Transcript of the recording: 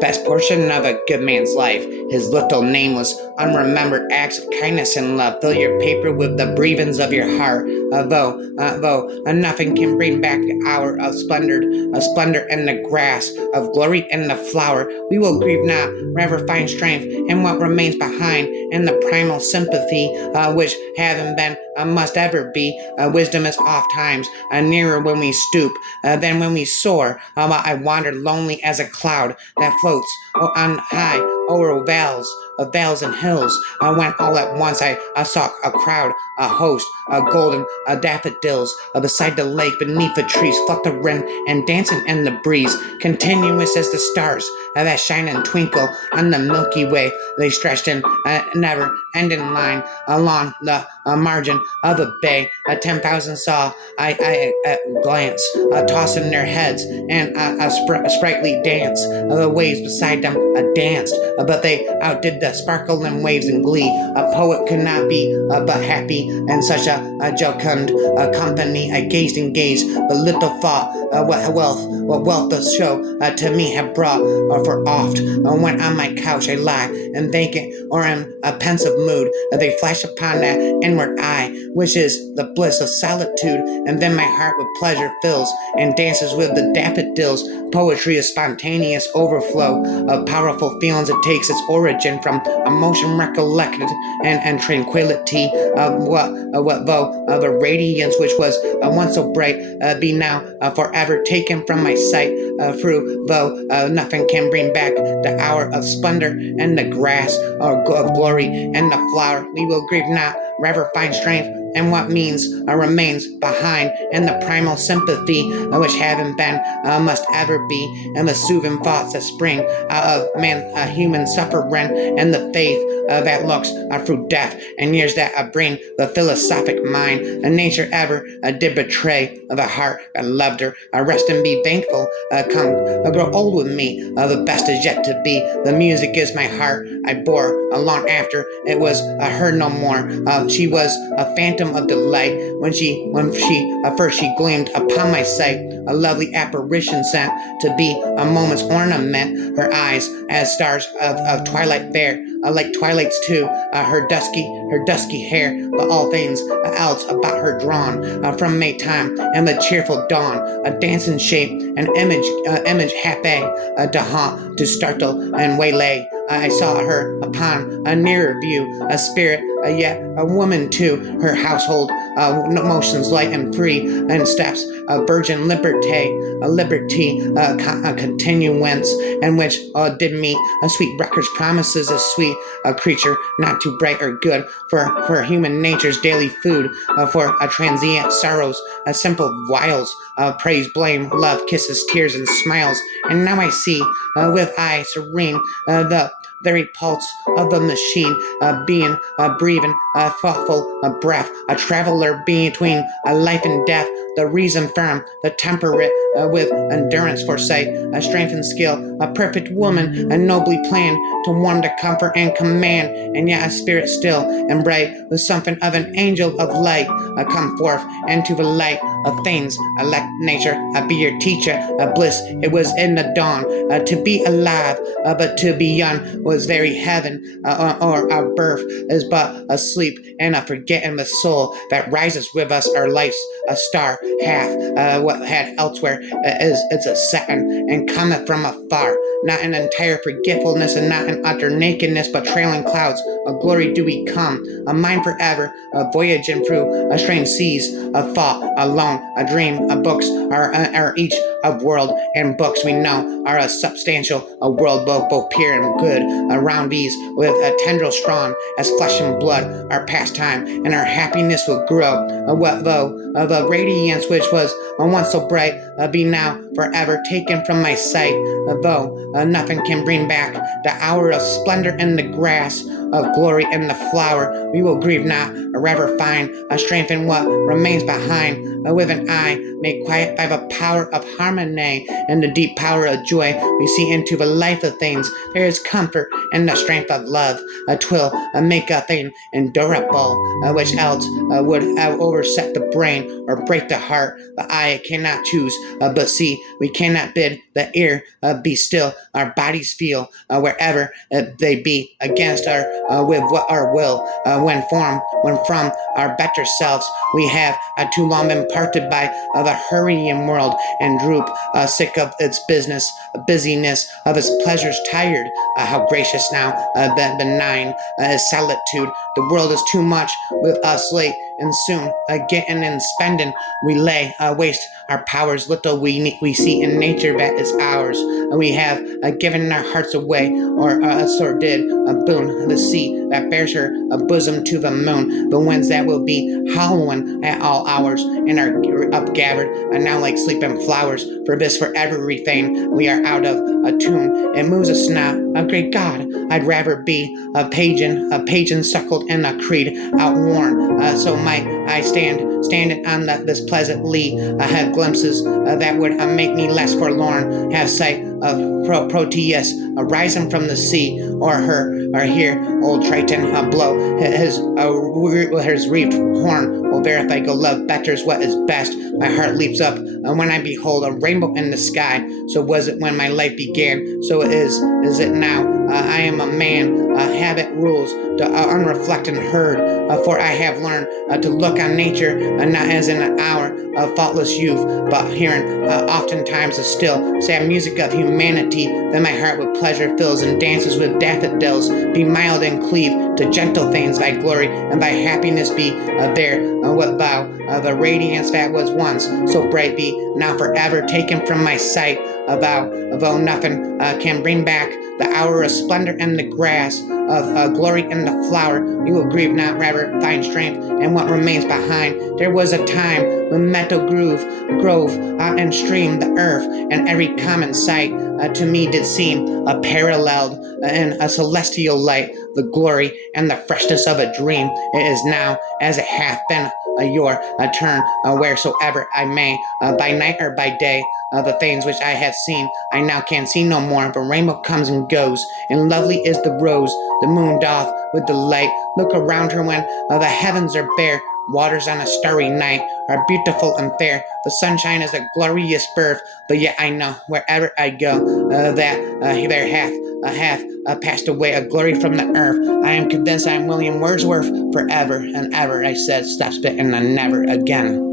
best portion of a good man's life. His little nameless, unremembered acts of kindness and love fill your paper with the breathings of your heart. Though nothing can bring back the hour of splendor in the grass, of glory in the flower. We will grieve not, rather find strength in what remains behind, in the primal sympathy which having been must ever be. Wisdom is oft times nearer when we stoop than when we soar. I wander lonely as a cloud that floats on high over vales and hills. When all at once I saw a crowd, a host, golden daffodils beside the lake, beneath the trees, fluttering and dancing in the breeze, continuous as the stars that shine and twinkle on the Milky Way. They stretched in a never-ending line along the margin of a bay. 10,000 saw I glance, tossing their heads and a sprightly dance. The waves beside them danced, but they outdid the sparkling waves in glee. A poet could not be but happy in such a jocund company. I gazed and gazed, but little thought what wealth the show to me had brought. For oft, when on my couch I lie in vacant or in a pensive mood, they flash upon that inward eye, which is the bliss of solitude, and then my heart with pleasure fills and dances with the daffodils. Poetry is spontaneous overflow of powerful feelings. It takes its origin from emotion recollected and tranquility. What though the radiance which was once so bright be now forever taken from my sight. Through though nothing can bring back the hour of splendor and the grass, or of glory and the flower. We will grieve not, rather find strength and what means remains behind, in the primal sympathy which having been must ever be, and the soothing thoughts that spring out of human suffering, and the faith that looks through death, and years that bring the philosophic mind. Nature ever did betray the heart that loved her. Rest and be thankful. Come, grow old with me. The best is yet to be. The music is my heart I bore long after it was heard no more. She was a phantom of delight when first she gleamed upon my sight, a lovely apparition sent to be a moment's ornament. Her eyes as stars of twilight fair, like twilights too, her dusky hair, but all things else about her drawn from Maytime and the cheerful dawn, a dancing shape, an image happy to haunt, to startle and waylay. I saw her upon a nearer view, a spirit, yet a woman too. Her household motions light and free, and steps a virgin liberty, a continuance, and which did me a sweet records promises a sweet creature, not too bright or good for human nature's daily food, for a transient sorrows, a simple wiles, praise, blame, love, kisses, tears, and smiles. And now I see with eye serene the very pulse of the machine, being breathing thoughtful breath, a traveler between life and death, the reason firm, the temperate with endurance, foresight, strength and skill, a perfect woman, a nobly planned to warm, to comfort and command, and yet a spirit still and bright, with something of an angel of light, come forth into the light of things. Let nature be your teacher, bliss it was in the dawn, to be alive, but to be young was very heaven, or our birth is but a sleep and a forgetting. The soul that rises with us, our life's a star, half what had elsewhere is it's a setting and cometh from afar, not an entire forgetfulness and not an utter nakedness, but trailing clouds of glory do we come, a mind forever, a voyaging through a strange seas of thought, alone, a dream, a books are each of world, and books we know are a substantial, a world both pure and good, around these with a tendril strong as flesh and blood, our pastime and our happiness will grow. What though the radiance which was once so bright be now forever taken from my sight, though nothing can bring back the hour of splendor in the grass, of glory in the flower. We will grieve not, or rather find a strength in what remains behind, with an eye made quiet by the power of harmony and the deep power of joy. We see into the life of things. There is comfort in the strength of love. Twill make a thing endurable, which else would overset the brain or break the heart. The eye cannot choose but see, we cannot bid the ear be still. Our bodies feel wherever they be against with what our will. When from our better selves we have too long been parted by the hurrying world and droop, sick of its busyness, of its pleasures tired. How gracious now, benign is solitude. The world is too much with us late, and soon, getting and spending, we lay waste our powers. Little we see in nature that is ours. We have given our hearts away, or a sort did a boon. The sea that bears her a bosom to the moon, the winds that will be howling at all hours, and are upgathered now like sleeping flowers. For this forever refrain, we are out of a tune. It moves us now, a great God. I'd rather be a pagan suckled in a creed outworn. So might I standing on this pleasant lea. I have glimpses that would make me less forlorn. Have sight of Proteus rising from the sea, or hear old Triton blow his reefed horn. Will verify go love betters what is best. My heart leaps up when I behold a rainbow in the sky. So was it when my life began, so is it now. I am a man, habit rules the unreflecting herd, for I have learned to look on nature not as in an hour of faultless youth, but hearing oftentimes the still sad music of humanity. Then my heart with pleasure fills and dances with daffodils. Be mild and cleave to gentle things, thy glory and thy happiness be there. What thou, the radiance that was once so bright, be now forever taken from my sight. Though nothing can bring back the hour of splendor in the grass, of glory in the flower, you will grieve not, rather find strength in what remains behind. There was a time when meadow grove and stream, the earth, and every common sight to me did seem paralleled in a celestial light. The glory and the freshness of a dream, it is now as it hath been your turn, wheresoever I may, by night or by day. The things which I have seen, I now can see no more. The rainbow comes and goes, and lovely is the rose. The moon doth with delight look around her when the heavens are bare. Waters on a starry night are beautiful and fair. The sunshine is a glorious birth, but yet I know wherever I go that there hath passed away a glory from the earth. I am convinced I am William Wordsworth forever and ever. I said, stop spitting and never again.